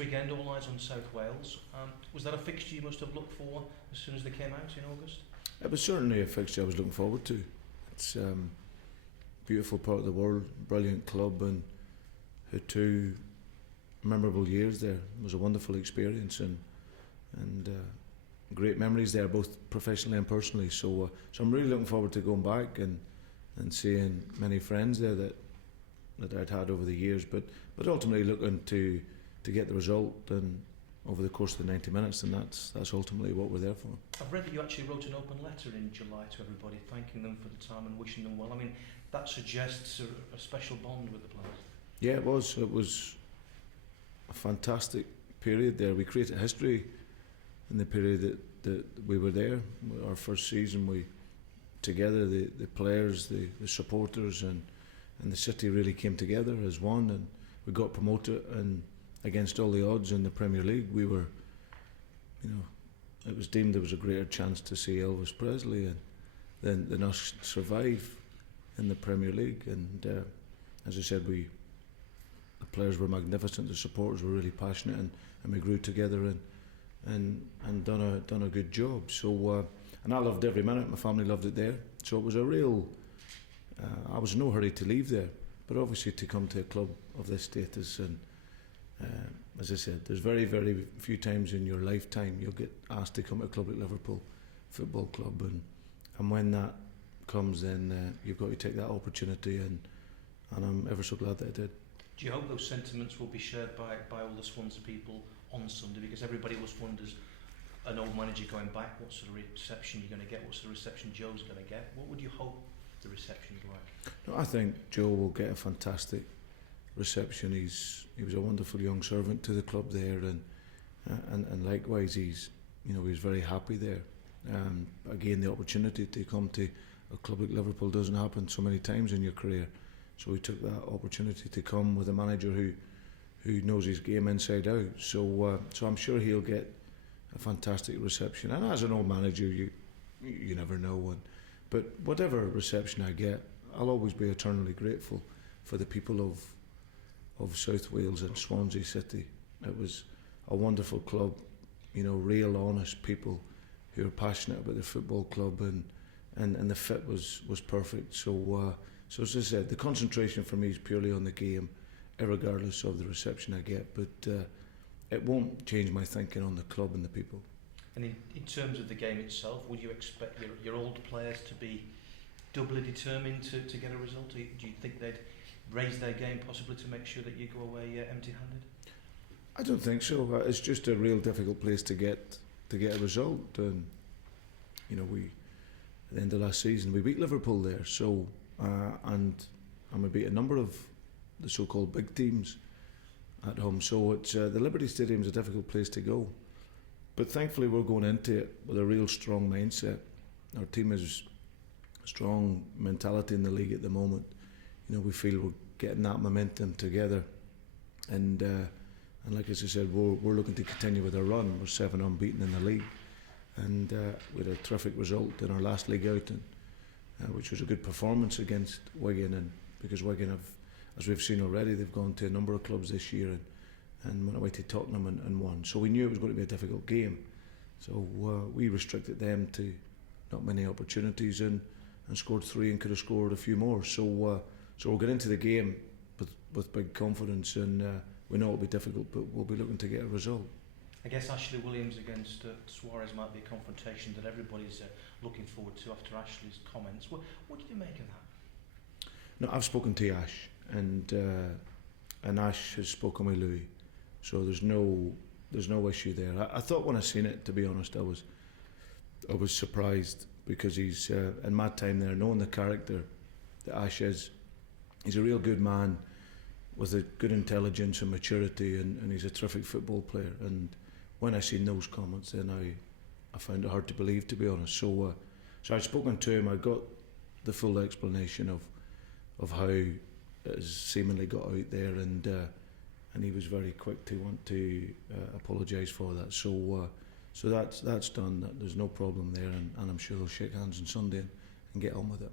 weekend, all eyes on South Wales. Was that a fixture you must have looked for as soon as they came out in August? It was certainly a fixture I was looking forward to. It's a beautiful part of the world, brilliant club, and had 2 memorable years there. It was a wonderful experience and great memories there, both professionally and personally. So I'm really looking forward to going back and seeing many friends there that I'd had over the years, but ultimately looking to get the result and over the course of the 90 minutes, and that's ultimately what we're there for. I've read that you actually wrote an open letter in July to everybody, thanking them for the time and wishing them well. I mean, that suggests a special bond with the players. Yeah, it was. It was a fantastic period there. We created history in the period that we were there. Our first season, we together, the players, the supporters, and the city really came together as one, and we got promoted. And against all the odds in the Premier League, we were, it was deemed there was a greater chance to see Elvis Presley than us survive in the Premier League. And as I said, the players were magnificent, the supporters were really passionate, and we grew together and done a good job. So and I loved every minute. My family loved it there. So it was a real. I was in no hurry to leave there, but obviously to come to a club of this status, and as I said, there's very, very few times in your lifetime you'll get asked to come to a club like Liverpool Football Club, and when that comes, then you've got to take that opportunity, and I'm ever so glad that I did. Do you hope those sentiments will be shared by all the Swansea people on Sunday? Because everybody always wonders, an old manager going back, what sort of reception you're going to get, what sort of reception Joe's going to get. What would you hope the reception's like? No, I think Joe will get a fantastic reception. He was a wonderful young servant to the club there, and likewise he was very happy there. Again, the opportunity to come to a club like Liverpool doesn't happen so many times in your career. So he took that opportunity to come with a manager who knows his game inside out. So I'm sure he'll get a fantastic reception. And as an old manager, you never know. But whatever reception I get, I'll always be eternally grateful for the people of South Wales and Swansea City. It was a wonderful club, real honest people who are passionate about their football club, and the fit was perfect. So as I said, the concentration for me is purely on the game, irregardless of the reception I get. But it won't change my thinking on the club and the people. And in terms of the game itself, would you expect your old players to be doubly determined to get a result? Do you think they'd raise their game possibly to make sure that you go away empty-handed? I don't think so. It's just a real difficult place to get a result. And we at the end of last season we beat Liverpool there. So and we beat a number of the so-called big teams at home. So it's the Liberty Stadium is a difficult place to go. But thankfully we're going into it with a real strong mindset. Our team has a strong mentality in the league at the moment. We feel we're getting that momentum together, and like as I said, we're looking to continue with our run. We're 7 unbeaten in the league, and we had a terrific result in our last league outing, which was a good performance against Wigan. And because Wigan have, as we've seen already, they've gone to a number of clubs this year and went away to Tottenham and won. So we knew it was going to be a difficult game. So we restricted them to not many opportunities and scored 3 and could have scored a few more. So we'll get into the game with big confidence, and we know it'll be difficult, but we'll be looking to get a result. I guess Ashley Williams against Suarez might be a confrontation that everybody's looking forward to after Ashley's comments. What did you make of that? No, I've spoken to Ash, and Ash has spoken with Louis, so there's no issue there. I thought when I seen it, to be honest, I was surprised, because he's in my time there, knowing the character that Ash is, he's a real good man with a good intelligence and maturity, and he's a terrific football player. And when I seen those comments, then I found it hard to believe, to be honest. So I'd spoken to him. I got the full explanation of how it has seemingly got out there, and he was very quick to want to apologise for that. So that's done. There's no problem there, and I'm sure they'll shake hands on Sunday and get on with it.